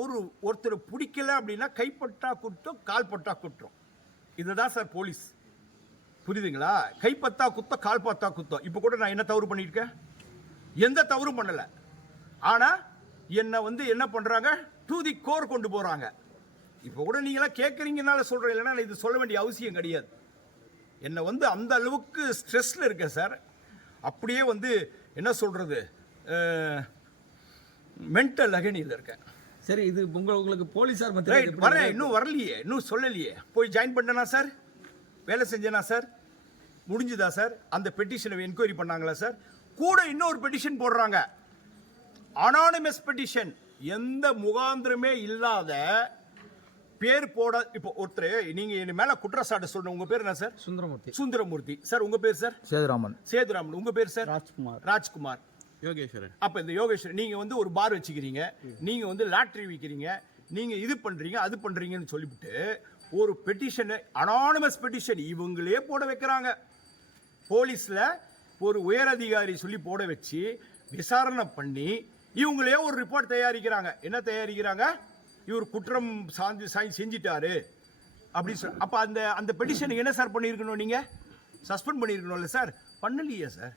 ஒருத்தர் பிடிக்கல அப்படின்னா கைப்பட்டா குற்றம், கால்பட்டா குற்றம். இதுதான் சார் போலீஸ். புரியுதுங்களா? கைப்பத்தா குத்தம், கால்பத்தா குத்தம். இப்போ கூட நான் என்ன தவறு பண்ணியிருக்கேன்? எந்த தவறும் பண்ணலை. ஆனால் என்னை என்ன பண்ணுறாங்க, டு தி கோர் கொண்டு போகிறாங்க. இப்போ கூட நீங்களாம் கேட்குறீங்கனால சொல்கிறேன், இல்லைன்னா இது சொல்ல வேண்டிய அவசியம் கிடையாது. என்னை அந்த அளவுக்கு ஸ்ட்ரெஸ்ஸில் இருக்கேன் சார். அப்படியே என்ன சொல்கிறது, மென்டல் அகனியில் இருக்கேன். சரி, இது உங்களுக்கு போலீஸார் வரேன், இன்னும் வரலையே, இன்னும் சொல்லலையே. போய் ஜாயின் பண்ணனா சார்? வேலை செஞ்சேனா சார்? முடிஞ்சுதா சார்? அந்த பெட்டிஷனை என்கொயரி பண்ணாங்களா சார்? கூட இன்னொரு பெட்டிஷன் போடுறாங்க, அனானிமஸ் பெட்டிஷன். எந்த முகாந்திரமே இல்லாத பேர் போட. இப்போ ஒருத்தர் நீங்க என் மேல குற்றச்சாட்டு சொல்லணும். உங்க பேர் என்ன சார்? சுந்தரமூர்த்தி சார். உங்க பேர் சார்? சேதுராமன். உங்க பேர் சார்? ராஜ்குமார். யோகேஸ்வரன். அப்ப இந்த யோகேஸ்வரன், நீங்க ஒரு பார் வச்சுக்கிறீங்க, நீங்க லாட்டரி விற்கிறீங்க, நீங்க இது பண்றீங்க அது பண்றீங்கன்னு சொல்லிவிட்டு ஒரு பெட்டிஷன், அனானிமஸ் பெட்டிஷன் இவங்களே போட வைக்கிறாங்க. போலீஸ்ல ஒரு உயர் அதிகாரி சொல்லி போட வச்சு விசாரணை பண்ணி இவங்களே ஒரு ரிப்போர்ட் தயாரிக்கிறாங்க. என்ன தயாரிக்கிறாங்க? இவர் குற்றம் செஞ்சிட்டாரு அப்படின்னு சொல்லி. அப்ப அந்த பெட்டிஷனுக்கு என்ன சார் பண்ணியிருக்கணும்? நீங்க சஸ்பெண்ட் பண்ணியிருக்கணும்ல சார்? பண்ணலையே சார்.